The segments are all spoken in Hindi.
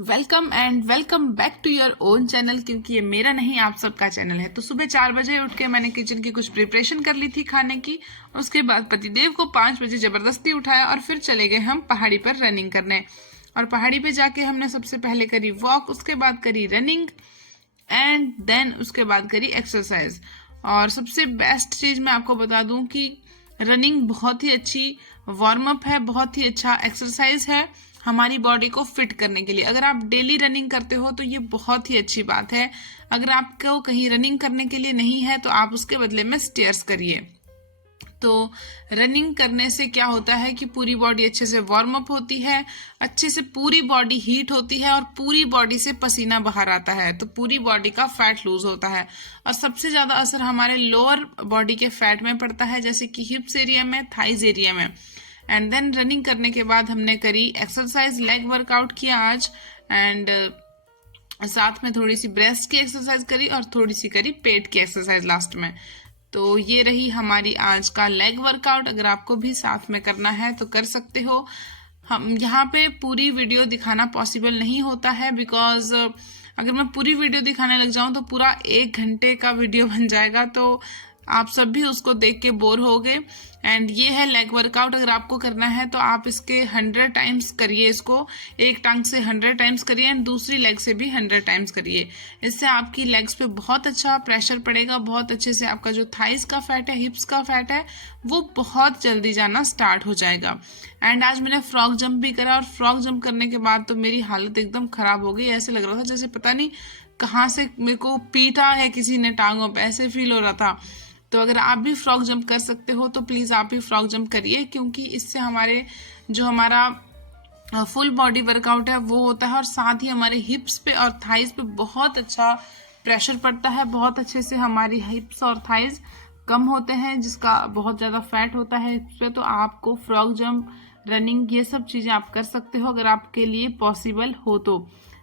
Welcome and welcome back to your own channel, क्योंकि ये मेरा नहीं आप सबका चैनल है। तो सुबह 4 बजे उठ के मैंने किचन की कुछ प्रिपरेशन कर ली थी खाने की। उसके बाद पतिदेव को 5 बजे जबरदस्ती उठाया और फिर चले गए हम पहाड़ी पर रनिंग करने। और पहाड़ी पे जाके हमने सबसे पहले करी वॉक, उसके बाद करी रनिंग एंड देन उसके बाद करी एक्सरसाइज। और सबसे बेस्ट चीज मैं आपको बता दूं कि रनिंग बहुत ही अच्छी वार्म अप है, बहुत ही अच्छा एक्सरसाइज है हमारी बॉडी को फिट करने के लिए। अगर आप डेली रनिंग करते हो तो ये बहुत ही अच्छी बात है। अगर आपको कहीं रनिंग करने के लिए नहीं है तो आप उसके बदले में स्टेयर्स करिए। तो रनिंग करने से क्या होता है कि पूरी बॉडी अच्छे से वार्म अप होती है, अच्छे से पूरी बॉडी हीट होती है और पूरी बॉडी से पसीना बाहर आता है, तो पूरी बॉडी का फैट लूज होता है। और सबसे ज्यादा असर हमारे लोअर बॉडी के फैट में पड़ता है, जैसे कि हिप्स एरिया में, थाइज एरिया में। एंड देन रनिंग करने के बाद हमने करी एक्सरसाइज, लेग वर्कआउट किया आज। एंड साथ में थोड़ी सी ब्रेस्ट की एक्सरसाइज करी और थोड़ी सी करी पेट की एक्सरसाइज लास्ट में। तो ये रही हमारी आज का लेग वर्कआउट। अगर आपको भी साथ में करना है तो कर सकते हो। हम यहाँ पे पूरी वीडियो दिखाना पॉसिबल नहीं होता है, बिकॉज अगर मैं पूरी वीडियो दिखाने लग जाऊं तो पूरा 1 घंटे का वीडियो बन जाएगा, तो आप सब भी उसको देख के बोर हो गए। एंड ये है लेग वर्कआउट। अगर आपको करना है तो आप इसके 100 टाइम्स करिए, इसको एक टांग से 100 टाइम्स करिए एंड दूसरी लेग से भी 100 टाइम्स करिए। इससे आपकी लेग्स पे बहुत अच्छा प्रेशर पड़ेगा, बहुत अच्छे से आपका जो थाइस का फैट है, हिप्स का फैट है, वो बहुत जल्दी जाना स्टार्ट हो जाएगा। एंड आज मैंने फ्रॉग जंप भी करा और फ्रॉग जंप करने के बाद तो मेरी हालत एकदम खराब हो गई। ऐसे लग रहा था जैसे पता नहीं कहाँ से मेरे को पीटा है किसी ने टांगों पे, ऐसे फील हो रहा था। तो अगर आप भी फ्रॉग जंप कर सकते हो तो प्लीज आप भी फ्रॉग जंप करिए, क्योंकि इससे हमारा फुल बॉडी वर्कआउट है वो होता है और साथ ही हमारे हिप्स पे और थाइज पे बहुत अच्छा प्रेशर पड़ता है। बहुत अच्छे से हमारी हिप्स और थाइज कम होते हैं, जिसका बहुत ज्यादा फैट होता है हिप्स पे। तो आपको फ्रॉग जंप, रनिंग, ये सब चीजें आप कर सकते हो अगर आपके लिए पॉसिबल हो तो।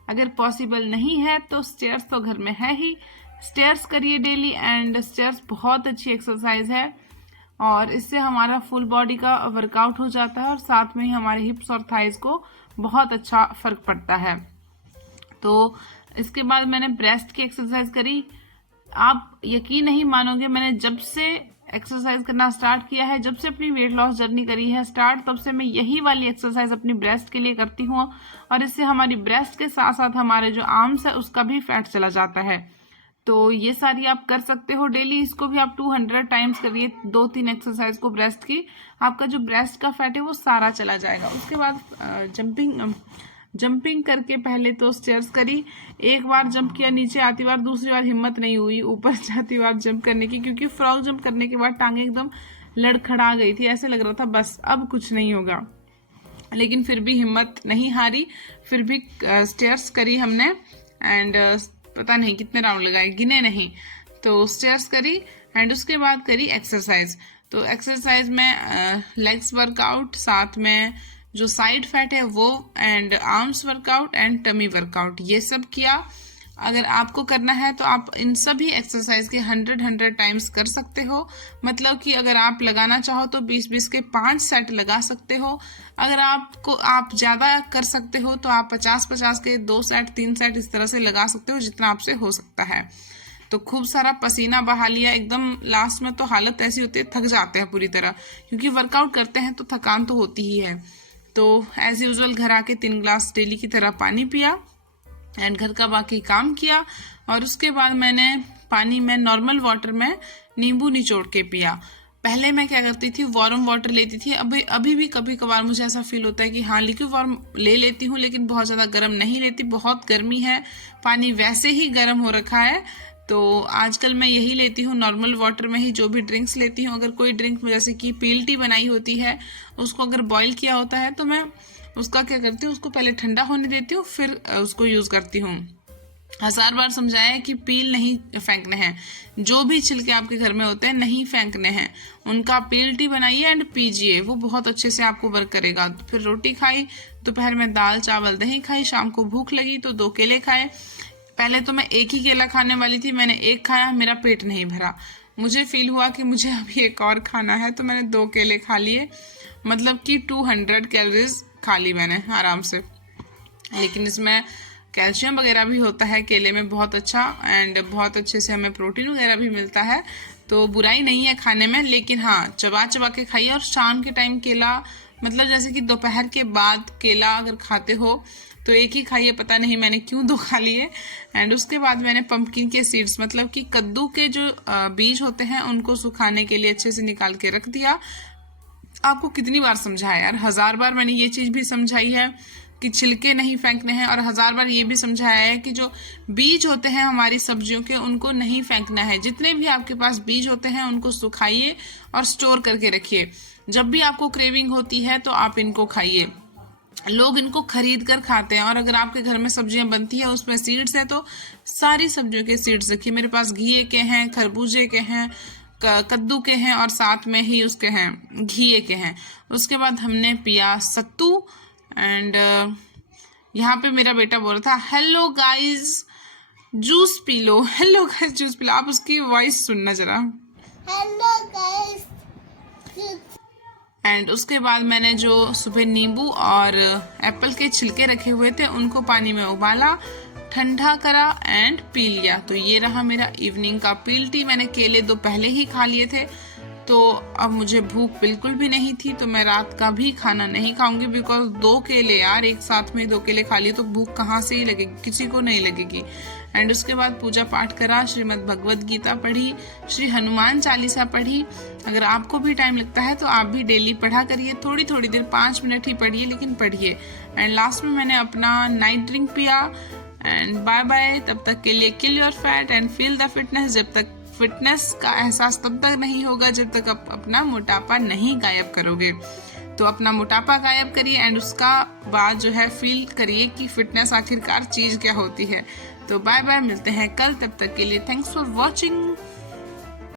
अगर पॉसिबल नहीं है तो स्टेयर्स तो घर में है ही, स्टेयर्स करिए डेली। एंड स्टेयर्स बहुत अच्छी एक्सरसाइज है और इससे हमारा फुल बॉडी का वर्कआउट हो जाता है और साथ में ही हमारे हिप्स और थाइज को बहुत अच्छा फर्क पड़ता है। तो इसके बाद मैंने ब्रेस्ट की एक्सरसाइज करी। आप यकीन नहीं मानोगे, मैंने जब से एक्सरसाइज करना स्टार्ट किया है, जब से अपनी वेट लॉस जर्नी करी है स्टार्ट, तब से मैं यही वाली एक्सरसाइज अपनी ब्रेस्ट के लिए करती हूँ। और इससे हमारी ब्रेस्ट के साथ साथ हमारे जो आर्म्स है उसका भी फैट चला जाता है। तो ये सारी आप कर सकते हो डेली। इसको भी आप 200 टाइम्स करिए, 2-3 एक्सरसाइज को ब्रेस्ट की। आपका जो ब्रेस्ट का फैट है वो सारा चला जाएगा। उसके बाद जंपिंग करके पहले तो स्टेयर्स करी। एक बार जंप किया नीचे आती बार, दूसरी बार हिम्मत नहीं हुई ऊपर जाती बार जंप करने की, क्योंकि फ्रॉग जंप करने के बाद टांगे एकदम लड़खड़ा गई थी। ऐसे लग रहा था बस अब कुछ नहीं होगा, लेकिन फिर भी हिम्मत नहीं हारी, फिर भी स्टेयर्स करी हमने। एंड पता नहीं कितने राउंड लगाए, गिने नहीं। तो स्टेयर्स करी एंड उसके बाद करी एक्सरसाइज। तो एक्सरसाइज में लेग्स वर्कआउट, साथ में जो साइड फैट है वो, and arms workout and tummy workout, ये सब किया। अगर आपको करना है तो आप इन सभी एक्सरसाइज के 100 टाइम्स कर सकते हो। मतलब कि अगर आप लगाना चाहो तो 20-20 के 5 सेट लगा सकते हो। अगर आप ज्यादा कर सकते हो तो आप 50-50 के 2 सेट 3 सेट इस तरह से लगा सकते हो, जितना आपसे हो सकता है। तो खूब सारा पसीना बहा लिया एकदम। लास्ट में तो हालत ऐसी होती है, थक जाते हैं पूरी तरह, क्योंकि वर्कआउट करते हैं तो थकान तो होती ही है। तो एज यूजुअल घर आके 3 ग्लास डेली की तरह पानी पिया एंड घर का बाकी काम किया। और उसके बाद मैंने पानी में, नॉर्मल वाटर में नींबू निचोड़ के पिया। पहले मैं क्या करती थी, वार्म वाटर लेती थी। अभी भी कभी कभार मुझे ऐसा फील होता है कि हाँ लिक्विड वार्म ले लेती हूँ, लेकिन बहुत ज्यादा गर्म नहीं लेती, बहुत गर्मी है, पानी वैसे ही गर्म हो रखा है। तो आजकल मैं यही लेती हूँ, नॉर्मल वाटर में ही जो भी ड्रिंक्स लेती हूँ। अगर कोई ड्रिंक में जैसे कि पील टी बनाई होती है, उसको अगर बॉईल किया होता है तो मैं उसका क्या करती हूँ, उसको पहले ठंडा होने देती हूँ, फिर उसको यूज करती हूँ। 1000 बार समझाया है कि पील नहीं फेंकने हैं, जो भी छिलके आपके घर में होते हैं नहीं फेंकने हैं, उनका पील टी बनाइए एंड पीजिए, वो बहुत अच्छे से आपको वर्क करेगा। फिर रोटी खाई, दोपहर में दाल चावल दही खाई, शाम को भूख लगी तो 2 केले खाए। पहले तो मैं एक ही केला खाने वाली थी, मैंने एक खाया, मेरा पेट नहीं भरा, मुझे फील हुआ कि मुझे अभी एक और खाना है, तो मैंने 2 केले खा लिए। मतलब कि 200 कैलोरीज खा ली मैंने आराम से। लेकिन इसमें कैल्शियम वगैरह भी होता है केले में बहुत अच्छा, एंड बहुत अच्छे से हमें प्रोटीन वगैरह भी मिलता है, तो बुराई नहीं है खाने में। लेकिन हाँ, चबा चबा के खाइए। और शाम के टाइम केला, मतलब जैसे कि दोपहर के बाद केला अगर खाते हो तो एक ही खाइए, पता नहीं मैंने क्यों 2 खा लिए। एंड उसके बाद मैंने पंपकिन के सीड्स, मतलब कि कद्दू के जो बीज होते हैं उनको सुखाने के लिए अच्छे से निकाल के रख दिया। आपको कितनी बार समझाया यार, 1000 बार मैंने ये चीज भी समझाई है कि छिलके नहीं फेंकने हैं, और 1000 बार ये भी समझाया है कि जो बीज होते हैं हमारी सब्जियों के उनको नहीं फेंकना है। जितने भी आपके पास बीज होते हैं उनको सुखाइए और स्टोर करके रखिए। जब भी आपको क्रेविंग होती है तो आप इनको खाइए। लोग इनको खरीद कर खाते हैं, और अगर आपके घर में सब्जियां बनती है उसमें सीड्स है तो सारी सब्जियों के सीड्स रखिए। मेरे पास घिए के हैं, खरबूजे के हैं, कद्दू के हैं, और साथ में ही उसके हैं घिए के हैं। उसके बाद हमने पिया सत्तू। एंड यहाँ पे मेरा बेटा बोल रहा था hello guys juice P low, hello guys juice P low. आप उसकी वॉइस सुनना जरा, हेलो गाइस। एंड उसके बाद मैंने जो सुबह नींबू और एप्पल के छिलके रखे हुए थे उनको पानी में उबाला, ठंडा करा एंड पी लिया। तो ये रहा मेरा इवनिंग का पील टी। मैंने केले 2 पहले ही खा लिए थे, तो अब मुझे भूख बिल्कुल भी नहीं थी, तो मैं रात का भी खाना नहीं खाऊंगी, बिकॉज 2 केले यार, एक साथ में 2 केले खा लिए तो भूख कहाँ से ही लगेगी, किसी को नहीं लगेगी। एंड उसके बाद पूजा पाठ करा, श्रीमद् भगवद गीता पढ़ी, श्री हनुमान चालीसा पढ़ी। अगर आपको भी टाइम लगता है तो आप भी डेली पढ़ा करिए, थोड़ी थोड़ी देर, 5 मिनट ही पढ़िए, लेकिन पढ़िए। एंड लास्ट में मैंने अपना नाइट ड्रिंक पिया। एंड बाय बाय, तब तक के लिए kill your fat and feel the fitness. जब तक फिटनेस का एहसास तब तक नहीं होगा जब तक आप अपना मोटापा नहीं गायब करोगे। तो अपना मोटापा गायब करिए, एंड उसका बाद जो है फील करिए कि फिटनेस आखिरकार चीज क्या होती है। तो बाय बाय, मिलते हैं कल, तब तक के लिए थैंक्स फॉर वॉचिंग।